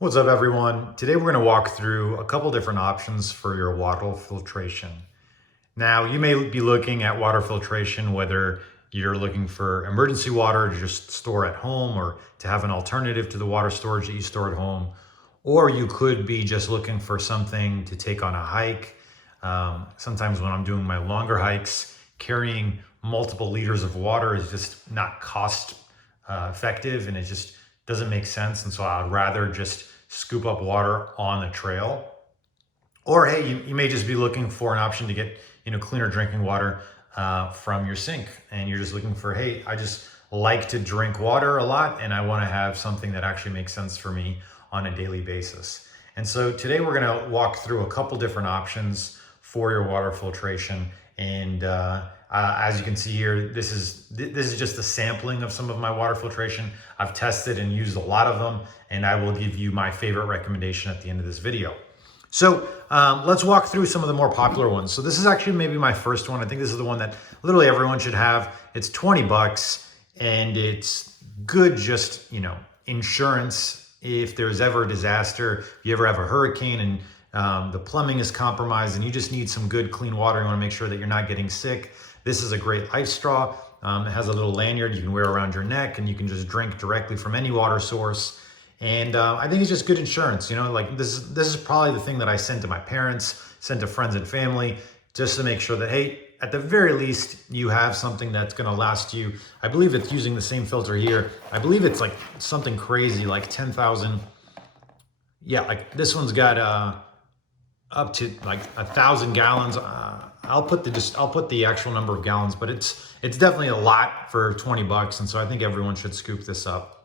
What's up, everyone? Today we're going to walk through a couple different options for your water filtration. Now, you may be looking at water filtration, whether you're looking for emergency water to just store at home or to have an alternative to the water storage that you store at home, or you could be just looking for something to take on a hike. Sometimes when I'm doing my longer hikes, carrying multiple liters of water is just not cost effective, and it just doesn't make sense. And so I'd rather just scoop up water on the trail. Or hey, you may just be looking for an option to get cleaner drinking water from your sink, and you're just looking for, hey, I just like to drink water a lot and I want to have something that actually makes sense for me on a daily basis. And so today we're going to walk through a couple different options for your water filtration. And as you can see here, this is just a sampling of some of my water filtration. I've tested and used a lot of them, and I will give you my favorite recommendation at the end of this video. So let's walk through some of the more popular ones. So this is actually maybe my first one. I think this is the one that literally everyone should have. It's 20 bucks, and it's good just, insurance if there's ever a disaster, if you ever have a hurricane and the plumbing is compromised and you just need some good clean water. You want to make sure that you're not getting sick. This is a great LifeStraw. It has a little lanyard you can wear around your neck, and you can just drink directly from any water source. And I think it's just good insurance. Like this is probably the thing that I send to my parents, send to friends and family, just to make sure that, hey, at the very least, you have something that's going to last you. I believe it's using the same filter here. I believe it's like something crazy, like 10,000. Yeah, like this one's got up to like 1,000 gallons. I'll put the actual number of gallons, but it's definitely a lot for 20 bucks. And so I think everyone should scoop this up.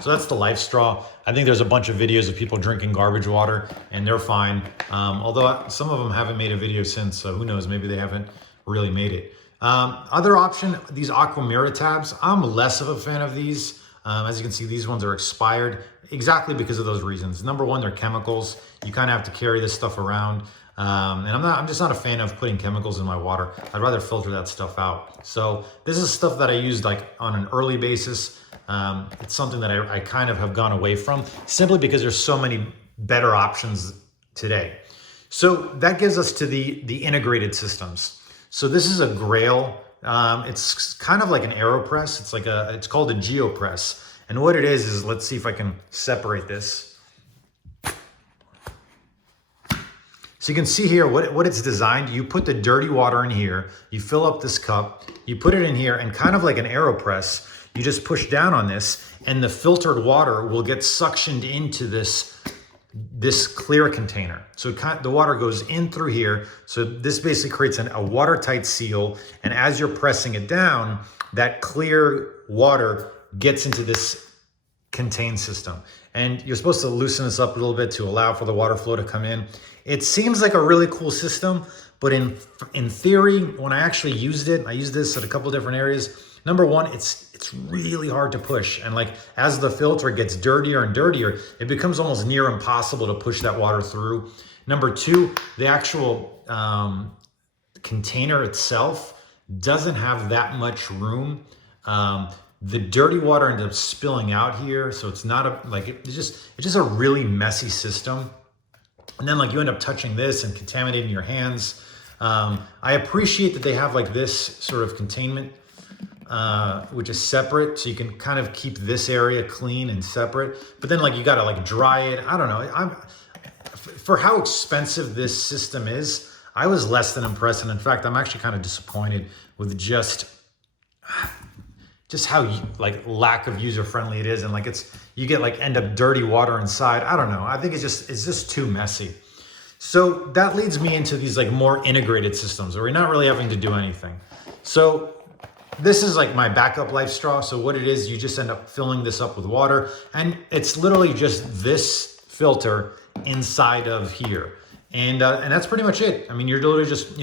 So that's the LifeStraw. I think there's a bunch of videos of people drinking garbage water, and they're fine. Although some of them haven't made a video since, so who knows, maybe they haven't really made it. Other option, these AquaTabs. I'm less of a fan of these. As you can see, these ones are expired exactly because of those reasons. Number one, they're chemicals. You kind of have to carry this stuff around. And I'm just not a fan of putting chemicals in my water. I'd rather filter that stuff out. So this is stuff that I use like on an early basis. It's something that I kind of have gone away from simply because there's so many better options today. So that gives us to the integrated systems. So this is a Grail. It's kind of like an AeroPress. It's called a GeoPress. And what it is let's see if I can separate this. So you can see here what it's designed. You put the dirty water in here, you fill up this cup, you put it in here, and kind of like an AeroPress, you just push down on this and the filtered water will get suctioned into this clear container. So the water goes in through here. So this basically creates a watertight seal. And as you're pressing it down, that clear water gets into this contained system. And you're supposed to loosen this up a little bit to allow for the water flow to come in. It seems like a really cool system, but in theory, when I actually used it, I used this at a couple different areas. Number one, it's really hard to push. And like as the filter gets dirtier and dirtier, it becomes almost near impossible to push that water through. Number two, the actual container itself doesn't have that much room. The dirty water ends up spilling out here. So it's not it's just a really messy system. And then like you end up touching this and contaminating your hands. I appreciate that they have like this sort of containment, which is separate. So you can kind of keep this area clean and separate, but then like you got to like dry it. I don't know. For how expensive this system is, I was less than impressed. And in fact, I'm actually kind of disappointed with just how like lack of user friendly it is. And like you get like end up dirty water inside. I don't know. I think it's just too messy. So that leads me into these like more integrated systems where we're not really having to do anything. So this is like my backup LifeStraw. So what it is, you just end up filling this up with water, and it's literally just this filter inside of here. And that's pretty much it. I mean, you're literally just,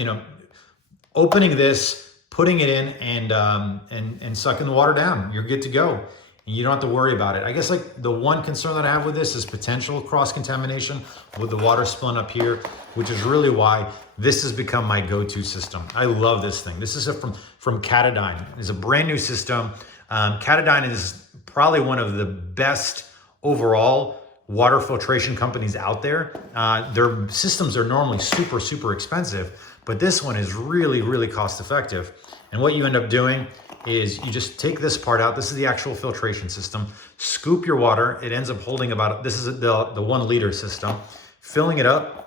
opening this, putting it in, and sucking the water down. You're good to go. And you don't have to worry about it. I guess like the one concern that I have with this is potential cross-contamination with the water spilling up here, which is really why this has become my go-to system. I love this thing. This is from Caronavirus. It's a brand new system. Caronavirus is probably one of the best overall water filtration companies out there. Their systems are normally super, super expensive, but this one is really, really cost effective. And what you end up doing is you just take this part out. This is the actual filtration system. Scoop your water. It ends up holding about, this is the 1 liter system, filling it up.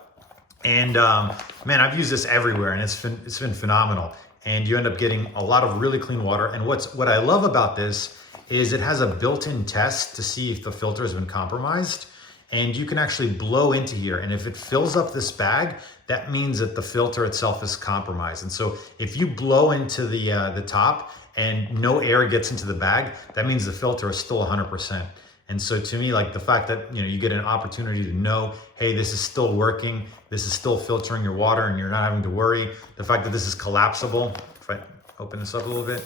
And man, I've used this everywhere and it's been phenomenal. And you end up getting a lot of really clean water. And what I love about this is it has a built-in test to see if the filter has been compromised. And you can actually blow into here. And if it fills up this bag, that means that the filter itself is compromised. And so if you blow into the top and no air gets into the bag, that means the filter is still 100%. And so to me, like the fact that, you know, you get an opportunity to know, hey, this is still working, this is still filtering your water and you're not having to worry. The fact that this is collapsible, if I open this up a little bit,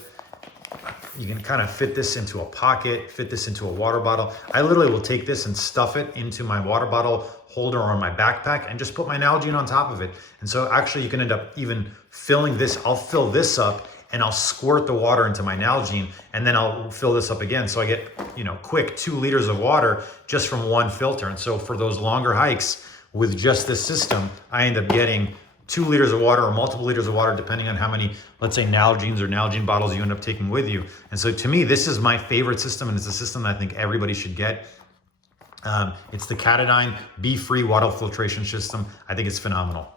you can kind of fit this into a pocket, fit this into a water bottle. I literally will take this and stuff it into my water bottle holder or my backpack and just put my Nalgene on top of it. And so actually you can end up even filling this. I'll fill this up and I'll squirt the water into my Nalgene and then I'll fill this up again. So I get, you know, quick 2 liters of water just from one filter. And so for those longer hikes with just this system, I end up getting 2 liters of water or multiple liters of water, depending on how many, let's say, Nalgenes or Nalgene bottles you end up taking with you. And so to me, this is my favorite system, and it's a system that I think everybody should get. It's the Caronavirus Be Free Water Filtration System. I think it's phenomenal.